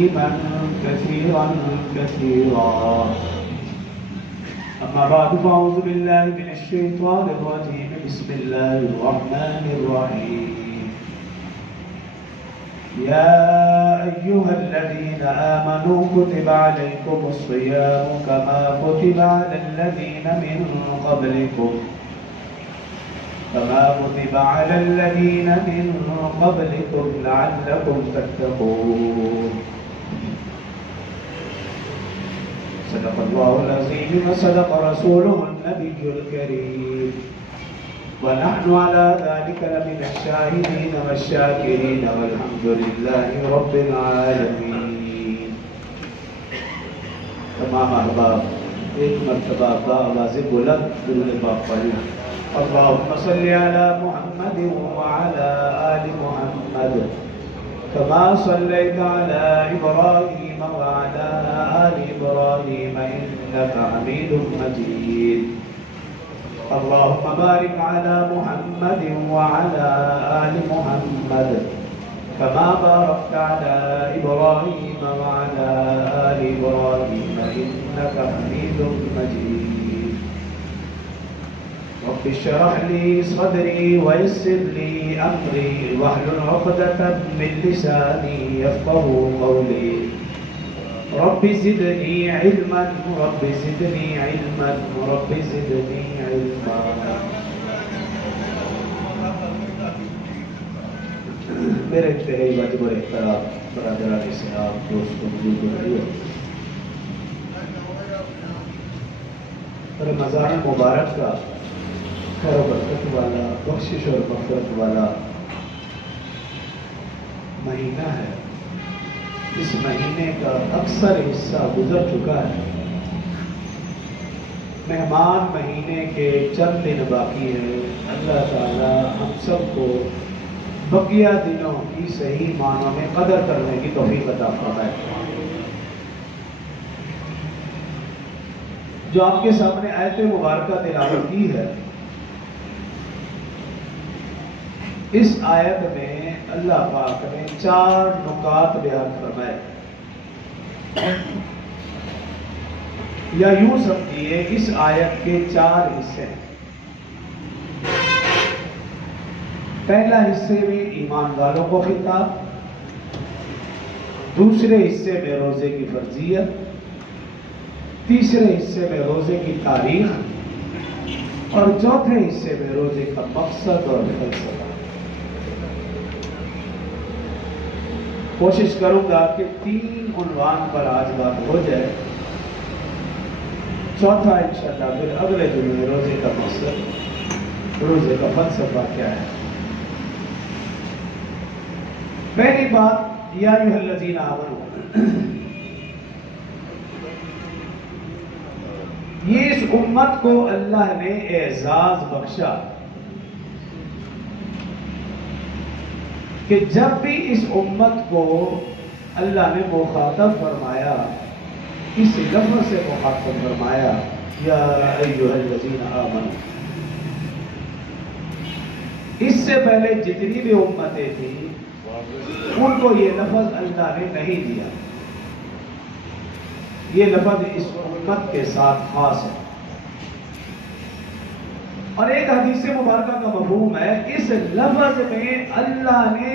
تسليما كثيرا كثيرا. أما بعد فأعوذ بالله من الشيطان الرجيم. بسم الله الرحمن الرحيم. يا أيها الذين آمنوا كتب عليكم الصيام كما كتب على الذين من قبلكم لعلكم تتقون. صدق الله العظيم وصدق رسوله النبي الكريم، ونحن على ذلك لمن الشاهدين والشاكرين والحمد لله رب العالمين. تمام احباب، ایک مرتبہ آواز بلند درود پاک پڑھیں. اللهم صل على محمد وعلى آل محمد كما صليت على إبراهيم وعلى آل إبراهيم إنك حميد مجيد. اللهم بارك على محمد وعلى آل محمد كما باركت على إبراهيم وعلى آل إبراهيم إنك حميد مجيد. رب اشرح لي صدري ويسر لي أمري واحلل عقدة من لساني يفقهوا قولي. رب زدني علما رب زدني علما رب زدني علما. میرے انتہائی واجب اور احترام برادران اسلام، دوستوں، بزرگوں، رمضان مبارک کا خیر و برکت والا، بخشش اور مغفرت والا مہینہ ہے. اس مہینے کا اکثر حصہ گزر چکا ہے. مہمان مہینے کے چند دن باقی ہیں. اللہ تعالی ہم سب کو بقیہ دنوں کی صحیح معنوں میں قدر کرنے کی توفیق عطا فرمائے. جو آپ کے سامنے آیت مبارکہ تلاوت کی ہے، اس آیت میں اللہ پاک نے 4 نکات بیان فرمائے، یا یوں سمجھیے اس آیت کے 4 حصے. پہلا حصے میں ایمان والوں کو خطاب، دوسرے حصے میں روزے کی فرضیت، تیسرے حصے میں روزے کی تاریخ، اور چوتھے حصے میں روزے کا مقصد اور فلسفہ. کوشش کروں گا کہ 3 عنوان پر آج بات ہو جائے. چوتھا انشاءاللہ پھر اگلے دن میں روزے کا مقصد، روزے کا فلسفہ کیا ہے. پہلی بات، یا ایھا الذین آمنوا، یہ اس امت کو اللہ نے اعزاز بخشا کہ جب بھی اس امت کو اللہ نے مخاطب فرمایا، اس لفظ سے مخاطب فرمایا، یا ایھا الذین آمنوا. اس سے پہلے جتنی بھی امتیں تھیں ان کو یہ لفظ اللہ نے نہیں دیا. یہ لفظ اس امت کے ساتھ خاص ہے. اور ایک حدیث مبارکہ کا مفہوم ہے، اس لفظ میں اللہ نے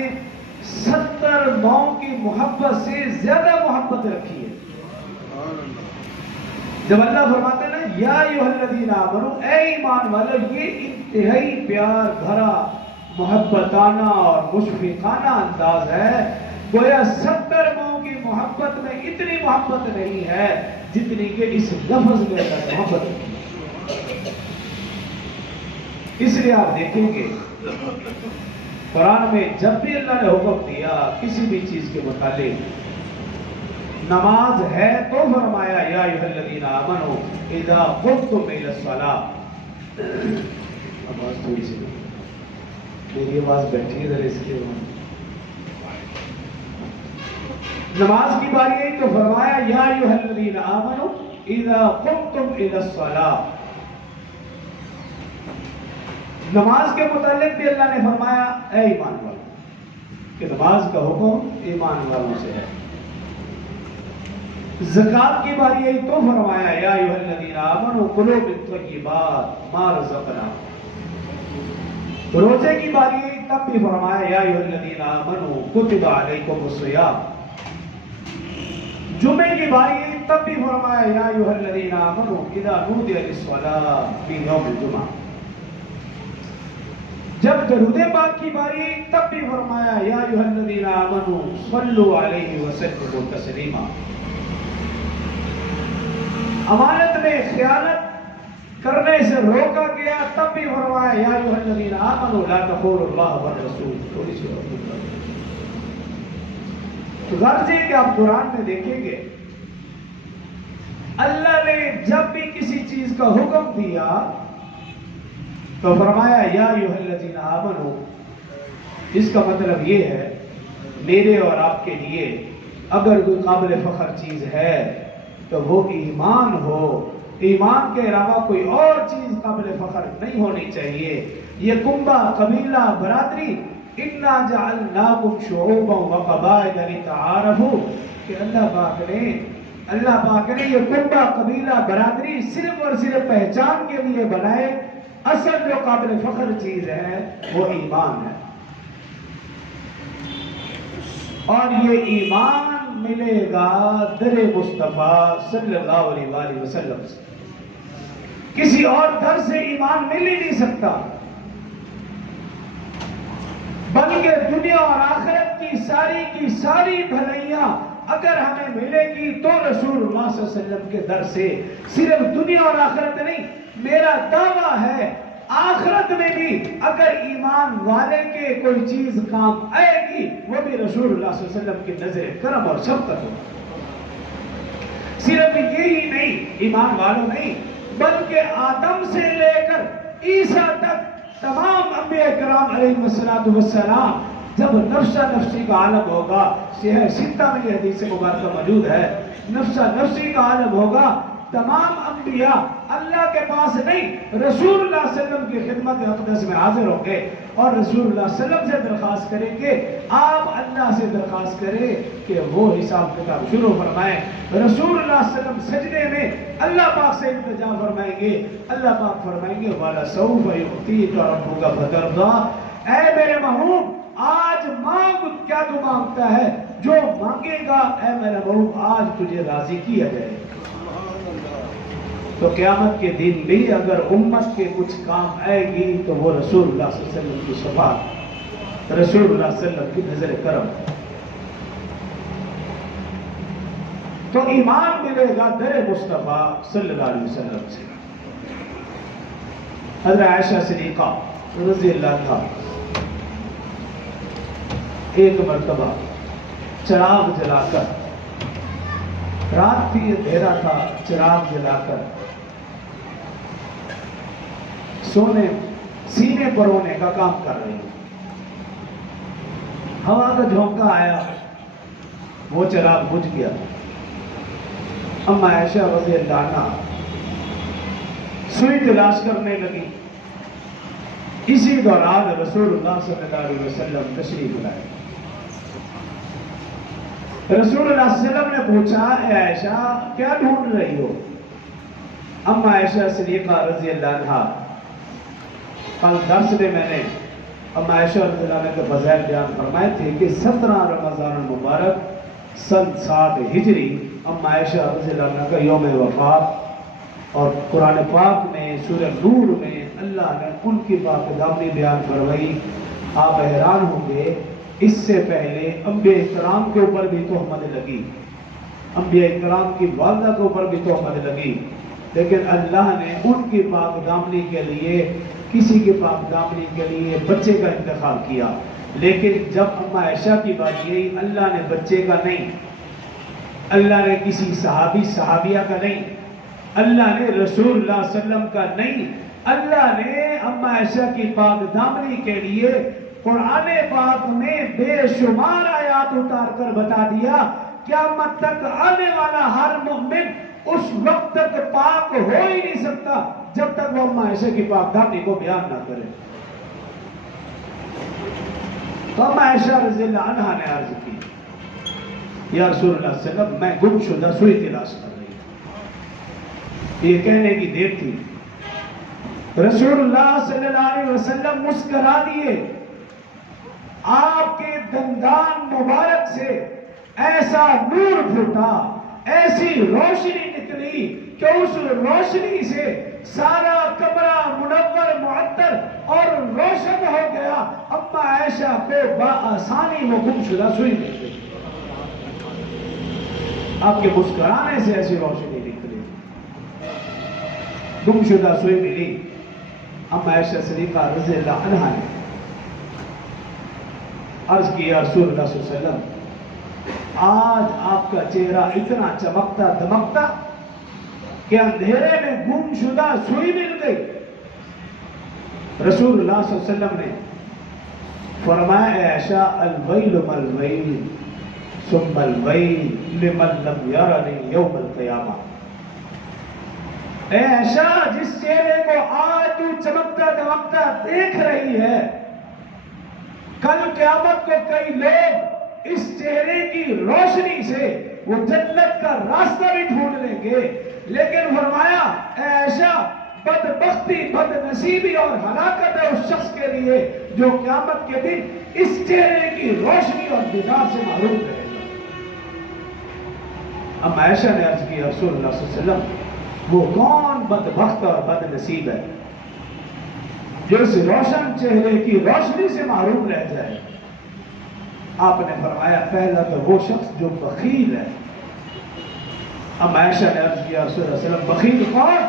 70 نو کی محبت سے زیادہ محبت رکھی ہے. جب اللہ فرماتے ہیں نا یا ایھا الذین آمنوا، اے ایمان والو، یہ انتہائی پیار بھرا، محبتانہ اور مشفقانہ انداز ہے. گویا 70 نو کی محبت میں اتنی محبت نہیں ہے جتنی کہ اس لفظ میں اللہ نے محبت رکھی. اس لیے آپ دیکھیں گے قرآن میں جب بھی اللہ نے حکم دیا کسی بھی چیز کے متعلق، نماز ہے تو فرمایا یا ایھا الذین آمنوا اذا قمتم الی الصلاۃ. آواز تھوڑی سی میری آواز بیٹھی ہے ذرا اس کے بعد. نماز کی باری ہے تو فرمایا یا ایھا الذین آمنوا اذا قمتم الی الصلاۃ. نماز کے متعلق بھی اللہ نے فرمایا اے ایمان والوں، کہ نماز کا حکم ایمان والوں سے ہے. زکات کی باری آئی تو فرمایا یا ایھا الذین آمنوا کلوا من طیبات ما رزقناکم. روزے کی باری آئی تب بھی فرمایا یا ایھا الذین آمنوا کتب علیکم الصیام. جمعے کی باری آئی تب بھی فرمایا یا ایھا الذین آمنوا اذا نودی للصلاۃ فی یوم الجمعہ. جب درود پاک کی باری آئی تب بھی فرمایا یا ایھا الذین آمنوا صلوا علیہ وسلموا تسلیما. امانت میں خیانت کرنے سے روکا گیا تب بھی فرمایا یا ایھا الذین آمنوا لا تخونوا اللہ والرسول. تھوڑی سی تو غرض ہے کہ آپ قرآن میں دیکھیں گے اللہ نے جب بھی کسی چیز کا حکم دیا تو فرمایا یا ایھا الذین آمنوا. اس کا مطلب یہ ہے میرے اور آپ کے لیے اگر کوئی قابل فخر چیز ہے تو وہ ایمان ہو. ایمان کے علاوہ کوئی اور چیز قابل فخر نہیں ہونی چاہیے. یہ کنبہ قبیلہ برادری اِنَّا جَعَلْنَاكُمْ شُعُوبًا وَقَبَائِلَ لِتَعَارَفُوا کہ اللہ پاک نے یہ کنبہ قبیلہ برادری صرف اور صرف پہچان کے لیے بنائے. اصل جو قابل فخر چیز ہے وہ ایمان ہے. اور یہ ایمان ملے گا در مصطفیٰ صلی اللہ علیہ وآلہ وسلم سے. کسی اور در سے ایمان مل ہی نہیں سکتا. بلکہ دنیا اور آخرت کی ساری بھلائیاں اگر ہمیں ملے گی تو رسول اللہ صلی اللہ علیہ وسلم کے در سے. صرف دنیا اور آخرت نہیں، میرا دعویٰ ہے آخرت میں بھی اگر ایمان والے کے کوئی چیز کام آئے گی وہ بھی رسول اللہ صلی اللہ علیہ وسلم کی نظر کرم اور شفقت ہو. صرف یہی نہیں، ایمان والوں نہیں بلکہ آدم سے لے کر عیسیٰ تک تمام انبیاء کرام علیہ السلام جب نفسہ نفسی کا عالم ہوگا. صحیح ستہ میں یہ حدیث مبارکہ موجود ہے. نفسہ نفسی کا عالم ہوگا. تمام انبیاء اللہ کے پاس نہیں رسول اللہ صلی اللہ علیہ وسلم کی خدمت اقدس میں حاضر ہوں گے اور رسول اللہ صلی اللہ علیہ وسلم سے درخواست کریں گے. آپ اللہ سے درخواست کریں کہ وہ حساب کتاب شروع فرمائیں. رسول اللہ صلی اللہ علیہ وسلم سجدے میں اللہ پاک سے التجا فرمائیں گے. اللہ پاک فرمائیں گے وَلَسَوْفَ يُعْطِيكَ رَبُّكَ فَتَرْضَىٰ. اے میرے محبوب آج مانگ کیا تو مانگتا ہے، جو مانگے گا اے میرے محبوب آج تجھے راضی کیا جائے. تو قیامت کے دن بھی اگر امت کے کچھ کام آئے گی تو وہ رسول اللہ صلی اللہ علیہ وسلم کی شفاعت، رسول اللہ صلی اللہ علیہ وسلم کی نظر کرم. تو ایمان ملے گا در مصطفیٰ صلی اللہ علیہ وسلم سے. حضرت عائشہ صدیقہ رضی اللہ عنہا ایک مرتبہ چراغ جلا کر، رات تھی اندھیرا تھا، چراغ جلا کر سینے پر ہونے کا کام کر رہی. ہوا کا جھونکا آیا، وہ چراغ بجھ گیا. اما عائشہ رضی اللہ عنہا سوئی تلاش کرنے لگی. اسی دوران رسول اللہ صلی اللہ علیہ وسلم تشریف لائے. رسول اللہ صلی اللہ علیہ وسلم نے پوچھا اے عائشہ کیا ڈھونڈ رہی ہو؟ اما عائشہ صدیقہ رضی اللہ عنہا کل درس میں نے اما عائشہ رضی اللہ عنہ کے فضائل بیان فرمائے تھے کہ 17 رمضان المبارک سن 7 ہجری اما عائشہ رضی اللہ عنہ کا یوم وفات. اور قرآن پاک میں سورہ نور میں اللہ نے ان کی پاک دامنی بیان فرمائی. آپ حیران ہوں گے اس سے پہلے انبیاء کرام کے اوپر بھی تہمت لگی، انبیاء کرام کی والدہ کے اوپر بھی تہمت لگی، لیکن اللہ نے ان کی پاک دامنی کے لیے، کسی کی پاک دامنی کے لیے بچے کا انتخاب کیا. لیکن جب اما عائشہ کی بات یہی اللہ نے بچے کا نہیں، اللہ نے کسی صحابیہ کا نہیں، اللہ نے رسول اللہ صلی اللہ علیہ وسلم کا نہیں، اللہ نے اما عائشہ کی پاک دامنی کے لیے قرآن پاک میں بے شمار آیات اتار کر بتا دیا قیامت تک آنے والا ہر مومن اس وقت تک پاک ہو ہی نہیں سکتا جب تک وہ اما عائشہ کی پاک دامنی کو بیان نہ کرے. تو اما عائشہ رضی اللہ عنہا نے عرض کی یا رسول اللہ صلی اللہ علیہ وسلم میں گم شدہ سوئی تلاش کر رہی ہوں. یہ کہنے کی دیر تھی. رسول اللہ صلی اللہ علیہ وسلم مسکرا دیے. آپ کے دندان مبارک سے ایسا نور پھوٹا, ایسی روشنی نکلی کہ اس روشنی سے سارا کمرہ منور معطر اور روشن ہو گیا. اما عائشہ کو بآسانی وہ گم شدہ سوئی مل گئی. آپ کے مسکرانے سے ایسی روشنی نکلی, گم شدہ سوئی ملی. اما عائشہ صدیقہ رضی اللہ عنہا نے عرض کیا رسول اللہ صلی اللہ علیہ وسلم آج آپ کا چہرہ اتنا چمکتا دمکتا کہ اندھیرے میں گم شدہ سوئی مل گئی. رسول اللہ صلی اللہ علیہ وسلم نے فرمایا اے عائشہ الویل مالویل ثم الویل لمن لم یرنی یوم القیامہ. اے عائشہ جس چہرے کو آج تو چمکتا دمکتا دیکھ رہی ہے, کل قیامت کو کئی لوگ اس چہرے کی روشنی سے وہ جنت کا راستہ بھی ڈھونڈ لیں گے. لیکن فرمایا اے عائشہ بدبختی, بد نصیبی اور ہلاکت ہے اس شخص کے لیے جو قیامت کے دن اس چہرے کی روشنی اور دیدار سے محروم رہے گا. اب عائشہ نے عرض کی رسول اللہ صلی اللہ علیہ وسلم وہ کون بدبخت اور بد نصیب ہے جو اس روشن چہرے کی روشنی سے محروم رہ جائے؟ آپ نے فرمایا پہلا تو وہ شخص جو بخیل ہے. اب عائشہ نے عرض کیا رسول اللہ صلی اللہ علیہ وسلم بخیل کون؟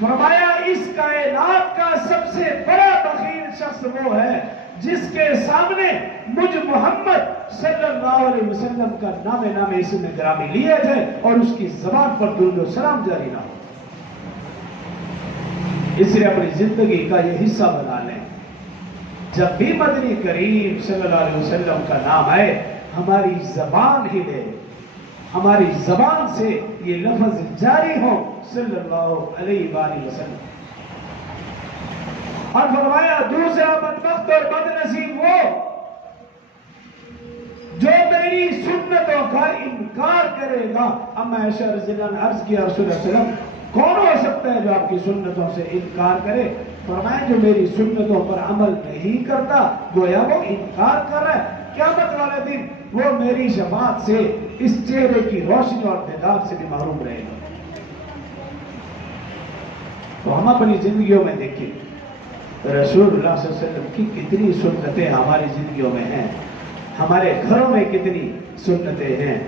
فرمایا اس کائنات کا سب سے بڑا بخیل شخص وہ ہے جس کے سامنے مجھ محمد صلی اللہ علیہ وسلم کا نام اسم گرامی لیا جائے اور اس کی زبان پر درود و سلام جاری نہ ہو. اس لیے اپنی زندگی کا یہ حصہ بنا لیں, جب بھی مدنی کریم صلی اللہ علیہ وسلم کا نام آئے ہماری زبان ہی لے, ہماری زبان سے یہ لفظ جاری ہو صلی اللہ علیہ وآلہ وسلم. اور فرمایا دوسرا بدبخت اور بد نصیب وہ جو میری سنتوں کا انکار کرے گا. اما عائشہ رضی اللہ عنہا عرض کیا رسول اللہ صلی اللہ علیہ وسلم کون ہو سکتا ہے جو آپ کی سنتوں سے انکار کرے؟ فرمایا جو میری سنتوں پر عمل نہیں کرتا گویا وہ انکار کر رہا ہے. قیامت والے دن وہ میری شفاعت سے اس چہرے کی روشنی اور دیدار سے بھی محروم رہے گا. تو ہم اپنی زندگیوں میں دیکھیں رسول اللہ صلی اللہ علیہ وسلم کی کتنی سنتیں ہماری زندگیوں میں ہیں, ہمارے گھروں میں کتنی سنتیں ہیں.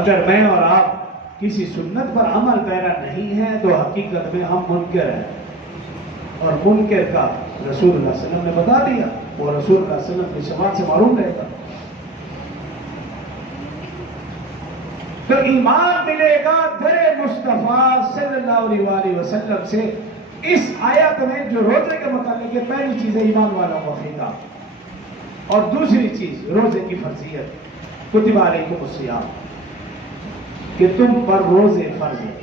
اگر میں اور آپ کسی سنت پر عمل پیرا نہیں ہے تو حقیقت میں ہم منکر ہیں, اور منکر کا رسول اللہ صلی اللہ علیہ وسلم نے بتا دیا وہ رسول اللہ صلی اللہ علیہ وسلم کی شفاعت سے محروم رہے گا. تو ایمان ملے گا در مصطفیٰ صلی اللہ علیہ وآلہ وسلم سے. اس آیت میں جو روزے کے متعلق ہے پہلی چیز ہے ایمان والا عقیدہ, اور دوسری چیز روزے کی فرضیت. کتب علیکم الصیام کہ تم پر روزے فرض ہے.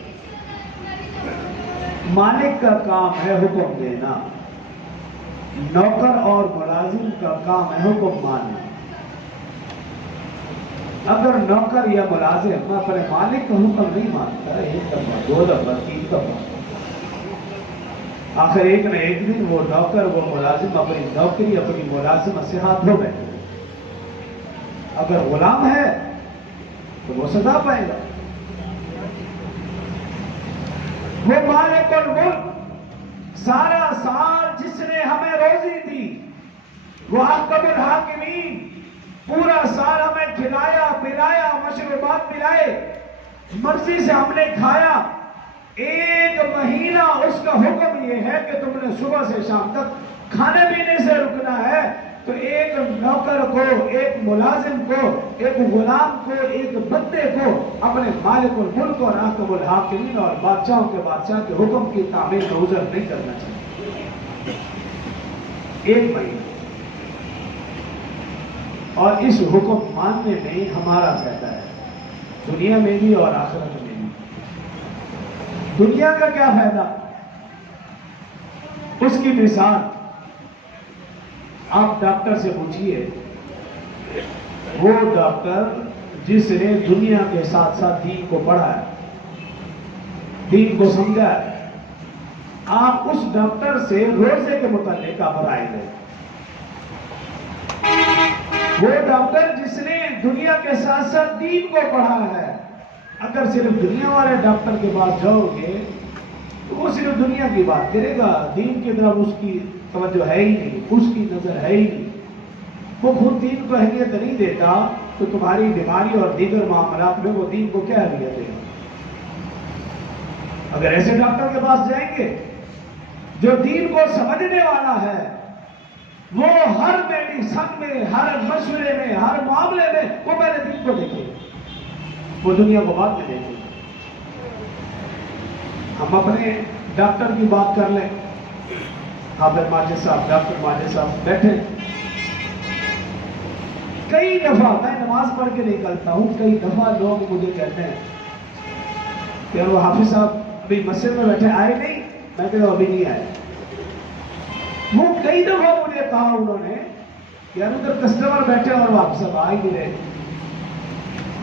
مالک کا کام ہے حکم دینا, نوکر اور ملازم کا کام ہے حکم ماننا. اگر نوکر یا ملازم اپنے مالک کا حکم نہیں مانتا ایک دفعہ دو دفعہ تین دفعہ, آخر ایک نہ ایک دن وہ نوکر وہ ملازم اپنی نوکری اپنی ملازمت سے ہاتھ دھو بیٹھے. اگر غلام ہے تو وہ سزا پائے گا. وہ مالک الملک سارا سال جس نے ہمیں روزی دی وہ حکم الحاکمین پورا سال ہمیں کھلایا پلایا مشروبات پلائے مرضی سے ہم نے کھایا. ایک مہینہ اس کا حکم یہ ہے کہ تم نے صبح سے شام تک کھانے پینے سے رکنا ہے. تو ایک نوکر کو ایک ملازم کو ایک غلام کو ایک بندے کو اپنے مالک الملک اور حاکم الحاکمین اور بادشاہوں کے بادشاہ کے حکم کی تعمیل میں عذر نہیں کرنا چاہیے. ایک مہینہ, اور اس حکم ماننے میں ہمارا فائدہ ہے دنیا میں بھی اور آخرت میں بھی. دنیا کا کیا فائدہ؟ اس کی مثال آپ ڈاکٹر سے پوچھئے وہ ڈاکٹر جس نے دنیا کے ساتھ ساتھ دین کو پڑھا ہے، دین کو سمجھا ہے، آپ اس ڈاکٹر سے روزے کے متعلق آپ رائے لیں۔ وہ ڈاکٹر جس نے دنیا کے ساتھ ساتھ دین کو پڑھا ہے، اگر صرف دنیا والے ڈاکٹر کے پاس جاؤ گے تو وہ صرف دنیا کی بات کرے گا، دین کی طرف اس کی توجہ ہے ہی نہیں، اس کی نظر ہے ہی نہیں، وہ خود دین کو اہمیت نہیں دیتا، تو تمہاری بیماری اور دیگر معاملات میں وہ دین کو کیا اہمیت دے گا؟ اگر ایسے ڈاکٹر کے پاس جائیں گے جو دین کو سمجھنے والا ہے، وہ ہر میڈیسن میں، ہر مشورے میں، ہر معاملے میں وہ پہلے دین کو دیکھے، وہ دنیا کو بعد میں دیکھے۔ ہم اپنے ڈاکٹر کی بات کر لیں، حافظ ماجد صاحب، ڈاکٹر ماجد صاحب بیٹھے، کئی دفعہ میں نماز پڑھ کے نکلتا ہوں، کئی دفعہ لوگ مجھے کہتے ہیں کہ وہ حافظ صاحب ابھی مسجد میں بیٹھے، آئے نہیں؟ میں کہتا ہوں ابھی نہیں آئے۔ وہ کئی دفعہ مجھے کہا انہوں نے کہ ادھر کسٹمر بیٹھے اور وہ حافظ صاحب آ ہی نہیں رہے۔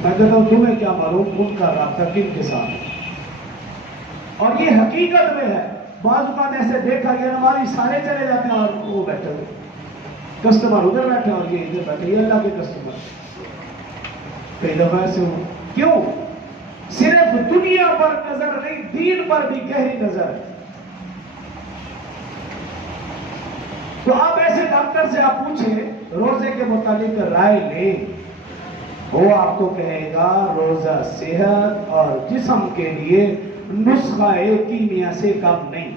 میں کہتا ہوں تمہیں کیا معلوم ان کا رابطہ کن کے ساتھ؟ اور یہ حقیقت میں ہے، بعض اوقات ایسے دیکھا کہ ہماری سارے چلے جاتے ہیں اور وہ بیٹھے ہوئے، کسٹمر ادھر بیٹھے اور یہ ادھر بیٹھے، یہ اللہ کے کسٹمر۔ کئی دفعہ ایسے ہو، کیوں؟ صرف دنیا پر نظر نہیں، دین پر بھی گہری نظر۔ تو آپ ایسے ڈاکٹر سے آپ پوچھیں روزے کے متعلق رائے لیں، وہ آپ کو کہے گا روزہ صحت اور جسم کے لیے نسخہ کیمیا سے کم نہیں۔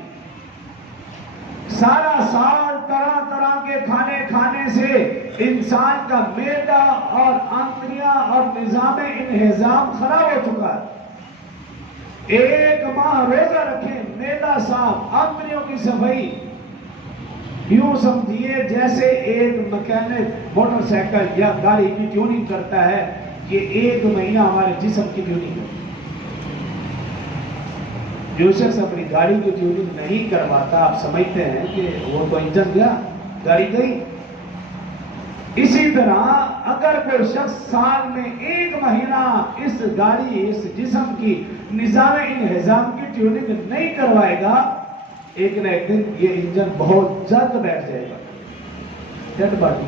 سارا سال طرح طرح کے کھانے کھانے سے انسان کا معدہ اور آنتڑیاں اور نظام انہضام خراب ہو چکا ہے۔ ایک ماہ روزہ رکھیں، معدہ صاف، آنتڑیوں کی صفائی، یوں سمجھیے جیسے ایک مکینک موٹر سائیکل یا گاڑی کی ٹیوننگ کرتا ہے، یہ ایک مہینہ ہمارے جسم کی ٹیوننگ ہے۔ جو شخص اپنی گاڑی کی ٹیوننگ نہیں کرواتا، آپ سمجھتے ہیں کہ وہ تو انجن گیا، گاڑی گئی۔ اسی طرح اگر کوئی شخص سال میں ایک مہینہ اس گاڑی، اس جسم کی نظام انہضام کی ٹیوننگ نہیں کروائے گا، ایک نہ ایک دن یہ انجن بہت جلد بیٹھ جائے گا، ڈیڈ باڈی۔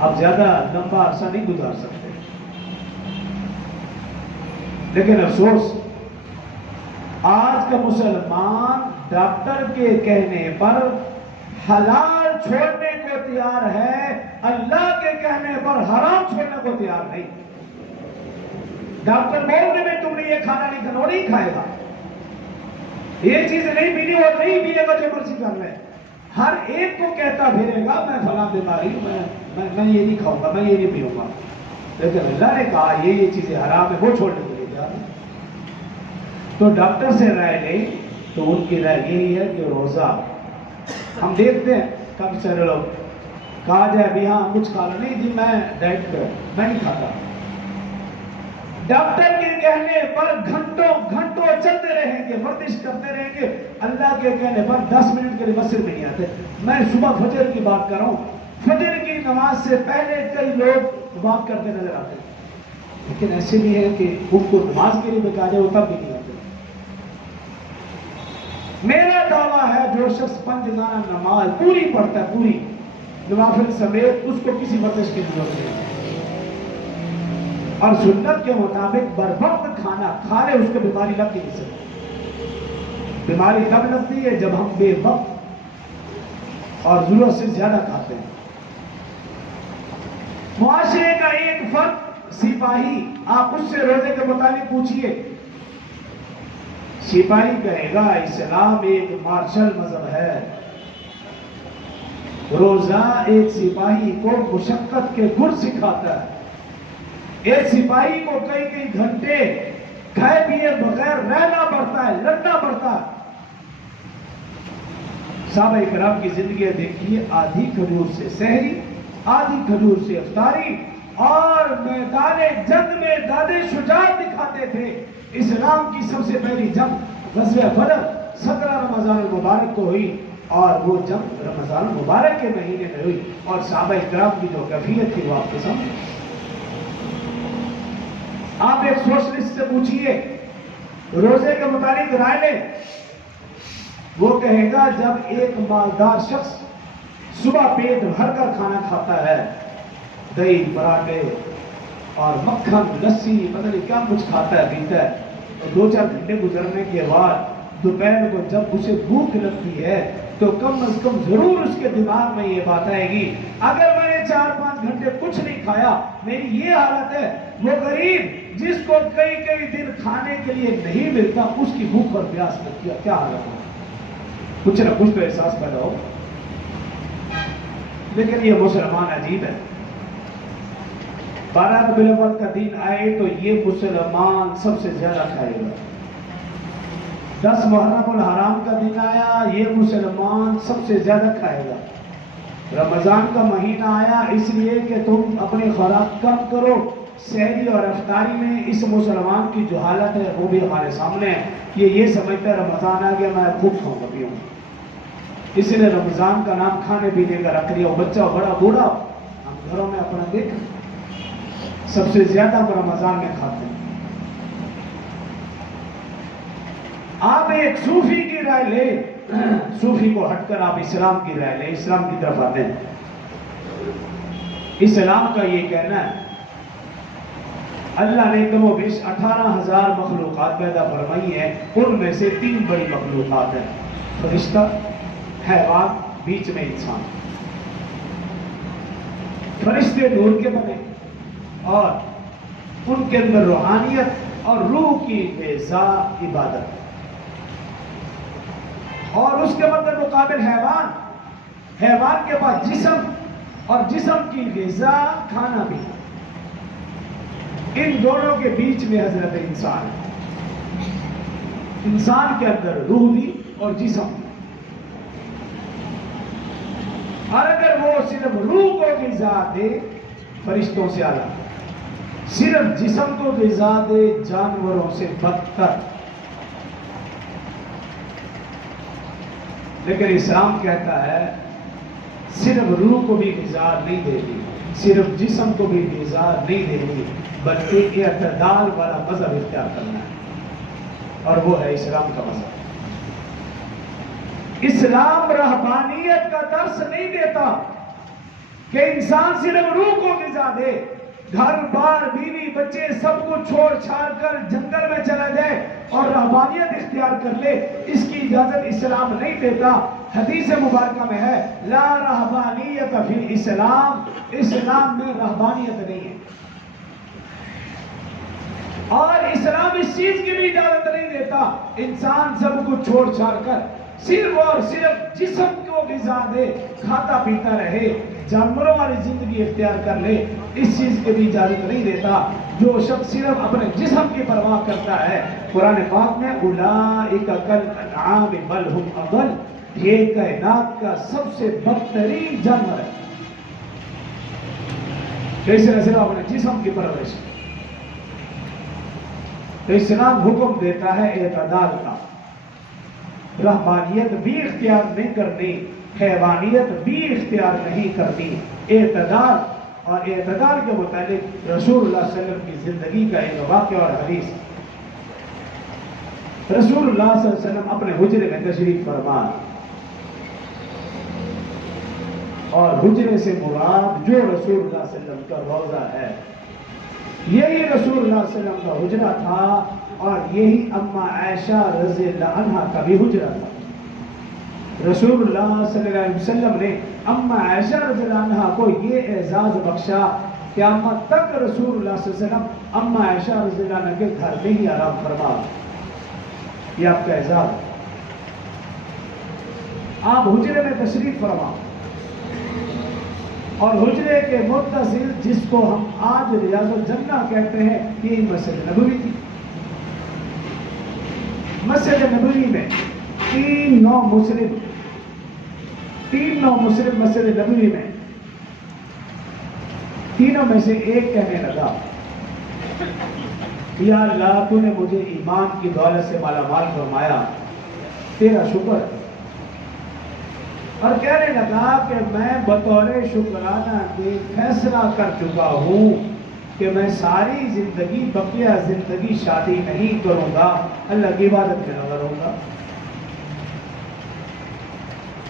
اب زیادہ لمبا عرصہ نہیں گزار سکتے، لیکن افسوس آج کا مسلمان ڈاکٹر کے کہنے پر حلال چھوڑنے کو تیار ہے، اللہ کے کہنے پر حرام چھوڑنے کو تیار نہیں۔ ڈاکٹر بولنے میں تم نے یہ کھانا نہیں کھانا، وہ نہیں کھائے گا، یہ چیز نہیں ملی، وہ نہیں ملے گا، جو مرضی کر لے۔ ہر ایک کو کہتا پھرے گا میں فلاں بیماری میں یہ نہیں کھاؤں گا، میں یہ نہیں پیوں گا، لیکن اللہ نے کہا یہ چیزیں حرام ہے، وہ چھوڑنے کے لیے تیار ہے۔ تو ڈاکٹر سے رائے لیں تو ان کی رائے یہی ہے کہ روزہ، ہم دیکھتے ہیں کافی سارے لوگ کہا جائے بھی ہاں کچھ کھانا نہیں جی، میں ڈائٹ پہ میں نہیں کھاتا، ڈاکٹر کے کہنے پر گھنٹوں گھنٹوں چلتے رہیں گے، ورزش کرتے رہیں گے، اللہ کے کہنے پر 10 منٹ کے لیے مسجد میں نہیں آتے۔ میں صبح فجر کی بات کر رہا ہوں، فجر کی نماز سے پہلے کئی لوگ بات کرتے نظر آتے ہیں، لیکن ایسے بھی ہے کہ ان کو نماز کے لیے بتا جائے وہ تب بھی نہیں آتے۔ میرا دعویٰ ہے جو شخص 5 روزانہ نماز پوری پڑھتا ہے، پوری نوافل سمیت، اس کو کسی ورزش کی ضرورت نہیں، اور سنت کے مطابق بر وقت کھانا کھا لے، اس کو بیماری لگتی نہیں سکتی۔ بیماری تب لگتی ہے جب ہم بے وقت اور ضرورت سے زیادہ کھاتے ہیں۔ معاشرے کا ایک فرد سپاہی، آپ اس سے روزے کے متعلق پوچھئے، سپاہی کہے گا اسلام ایک مارشل مذہب ہے، روزہ ایک سپاہی کو مشقت کے گر سکھاتا ہے، ایک سپاہی کو کئی کئی گھنٹے کھائے پیے بغیر رہنا پڑتا ہے، لڑنا پڑتا ہے۔ صحابہ کرام کی زندگی دیکھیے، آدھی کھجور سے سحری، آدھی کھجور سے افطاری، اور میدان جنگ میں دادے شجاعت دکھاتے تھے۔ اسلام کی سب سے پہلی جنگ غزوہ بدر 17 رمضان المبارک کو ہوئی، اور وہ جنگ رمضان مبارک کے مہینے میں ہوئی، اور صحابہ کرام کی جو کیفیت تھی وہ آپ کے سامنے۔ آپ ایک سوشلسٹ سے پوچھئے روزے کے متعلق رائے لیں، وہ کہے گا جب ایک مالدار شخص صبح پیٹ بھر کر کھانا کھاتا ہے، دہی پراٹھے اور مکھن لسی پتہ نہیں کیا کچھ کھاتا ہے پیتا ہے، اور 2-4 گھنٹے گزرنے کے بعد دوپہر کو جب اسے بھوک لگتی ہے تو کم از کم ضرور اس کے دماغ میں یہ بات آئے گی اگر میں نے 4-5 گھنٹے کچھ نہیں کھایا میری یہ حالت ہے۔ وہ غریب جس کو کئی دن کھانے کے لیے نہیں ملتا اس کی بھوک اور پیاس لگتی ہے، کیا حالت ہے؟ کچھ نہ کچھ تو احساس پیدا ہو۔ لیکن یہ مسلمان عجیب ہے، بارات بالاول کا دن آئے تو یہ مسلمان سب سے زیادہ کھائے گا، 10 محرم الحرام کا دن آیا یہ مسلمان سب سے زیادہ کھائے گا، رمضان کا مہینہ آیا اس لیے کہ تم اپنی خوراک کم کرو، سحری اور افطاری میں اس مسلمان کی جو حالت ہے وہ بھی ہمارے سامنے ہے، یہ سمجھتا ہے رمضان آ گیا میں خوب کھاؤں گا پیوں، اس نے رمضان کا نام کھانے پینے کا رکھ لیا، بچہ بڑا بوڑھا ہم گھروں میں اپنا دیکھ سب سے زیادہ رمضان میں کھاتے ہیں۔ آپ ایک صوفی کی رائے لے، صوفی کو ہٹ کر آپ اسلام کی رائے لیں، اسلام کی طرف آتے ہیں۔ اسلام کا یہ کہنا ہے اللہ نے کم و بیش 18,000 مخلوقات پیدا فرمائی ہیں، ان میں سے 3 بڑی مخلوقات ہیں، فرشتہ، حیوان، بیچ میں انسان۔ فرشتے نور کے بنے اور ان کے اندر روحانیت اور روح کی غذا عبادت، اور اس کے مدد مقابل حیوان کے پاس جسم اور جسم کی غذا کھانا بھی، ان دونوں کے بیچ میں حضرت انسان ہے، انسان کے اندر روح بھی اور جسم بھی، اور اگر وہ صرف روح کو غذا دے فرشتوں سے اعلیٰ، صرف جسم کو غذا دے جانوروں سے بدتر۔ لیکن اسلام کہتا ہے صرف روح کو بھی غذا نہیں دینی، صرف جسم کو بھی غذا نہیں دینی، بلکہ اعتدال والا مذہب اختیار کرنا ہے، اور وہ ہے اسلام کا مذہب۔ اسلام رہبانیت کا درس نہیں دیتا کہ انسان صرف روح کو غذا دے، گھر بار بیوی بچے سب کو چھوڑ چھاڑ کر جنگل میں چلا جائے اور رہبانیت اختیار کر لے، اس کی اجازت اسلام نہیں دیتا۔ حدیث مبارکہ میں ہے لا رہبانیت فی الاسلام، اسلام میں رہبانیت نہیں ہے، اور اسلام اس چیز کی بھی اجازت نہیں دیتا انسان سب کو چھوڑ چھاڑ کر صرف اور صرف جسم کو غذا دے، کھاتا پیتا رہے، جانوروں والی زندگی اختیار کر لے، اس چیز کی بھی اجازت نہیں دیتا۔ جو شخص صرف اپنے جسم کی پرواہ کرتا ہے، قرآن پاک میں اولئک کالانعام بل ہم اضل، یہ کائنات کا سب سے بدترین جانور ہے، اس نے صرف اپنے جسم کی پرورش۔ تو اسلام حکم دیتا ہے اعتدال کا، رہبانیت بھی اختیار نہیں کرنی، حیوانیت بھی اختیار نہیں کرنی، اعتدال، اور اعتدال کے متعلق رسول اللہ صلی اللہ علیہ وسلم کی زندگی کا ایک واقعہ اور حدیث۔ رسول اللہ صلی اللہ علیہ وسلم اپنے حجرے میں تشریف فرما، اور حجرے سے مراد جو رسول اللہ صلی اللہ علیہ وسلم کا روضہ ہے، یہی رسول اللہ صلی اللہ علیہ وسلم کا حجرہ تھا، اور یہی اما عائشہ رضی اللہ عنہا کا بھی حجرہ تھا۔ رسول اللہ صلی اللہ علیہ وسلم نے اما عائشہ رضی اللہ عنہا کو یہ اعزاز بخشا، قیامت تک رسول اللہ صلی اللہ علیہ وسلم اما عائشہ رضی اللہ عنہ کے گھر میں ہی آرام فرما، یہ آپ کا اعزاز۔ آپ حجرے میں تشریف فرما، اور حجرے کے متصل جس کو ہم آج ریاض الجنہ کہتے ہیں، یہ مسجد نبوی تھی۔ مسجد نبوی میں 3 نو مسلم مسجد نبوی میں، تینوں میں سے ایک کہنے لگا یا اللہ تو نے مجھے ایمان کی دولت سے مالا مال فرمایا، تیرا شکر ہے، اور کہنے لگا کہ میں بطور شکرانہ کے فیصلہ کر چکا ہوں کہ میں ساری زندگی بقیہ زندگی شادی نہیں کروں گا، اللہ کی عبادت میں لگا رہوں گا۔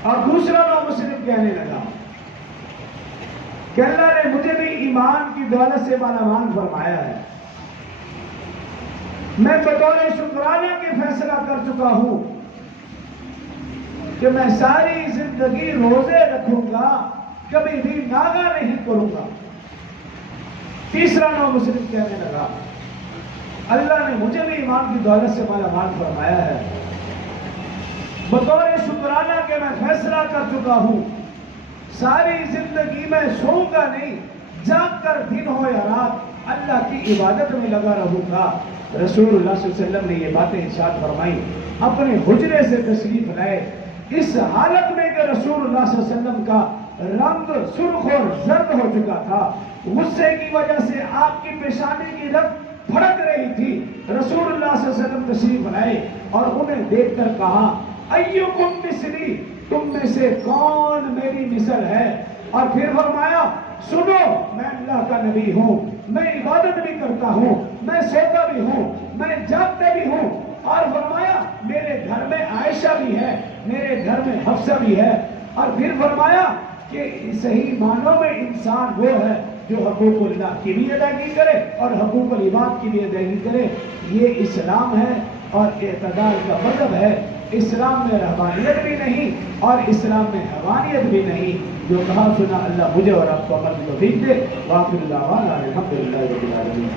اور دوسرا نو مسلم کہنے لگا کہ اللہ نے مجھے بھی ایمان کی دولت سے مالا مال فرمایا ہے، میں بطور شکرانہ کے فیصلہ کر چکا ہوں کہ میں ساری زندگی روزے رکھوں گا، کبھی بھی ناغہ نہیں کروں گا۔ تیسرا نو مسلم کہنے لگا اللہ نے مجھے بھی ایمان کی دولت سے مالا مال فرمایا ہے، بطور شکرانہ کے میں فیصلہ کر چکا ہوں ساری زندگی میں سوؤں گا نہیں، جاگ کر دن ہو یا رات اللہ کی عبادت میں لگا رہوں گا۔ رسول اللہ صلی اللہ علیہ وسلم نے یہ باتیں ارشاد فرمائی، اپنے حجرے سے تشریف لائے اس حالت میں کہ رسول اللہ صلی اللہ علیہ وسلم کا رنگ سرخ اور زرد ہو چکا تھا، غصے کی وجہ سے آپ کی پیشانی کی رگ پھڑک رہی تھی۔ رسول اللہ صلی اللہ علیہ وسلم تشریف لائے اور انہیں دیکھ کر کہا ایکم مثلی، تم میں سے کون میری مثل ہے؟ اور پھر فرمایا سنو میں اللہ کا نبی ہوں، میں عبادت بھی کرتا ہوں، میں سوتا بھی ہوں، میں جاگتا بھی ہوں۔ اور فرمایا میرے گھر میں عائشہ بھی ہے، میرے گھر میں حفصہ بھی ہے۔ اور پھر فرمایا کہ صحیح معنوں میں انسان وہ ہے جو حقوق اللہ کی بھی ادائیگی کرے اور حقوق العباد کی بھی ادائیگی کرے۔ یہ اسلام ہے اور اعتدال کا مذہب ہے۔ اسلام میں رحمانیت بھی نہیں اور اسلام میں حوانیت بھی نہیں۔ جو کہا سنا اللہ مجھے اور آپ کو عمل کی توفیق دے۔ واقعی اللہ الحمدللہ رب العالمین۔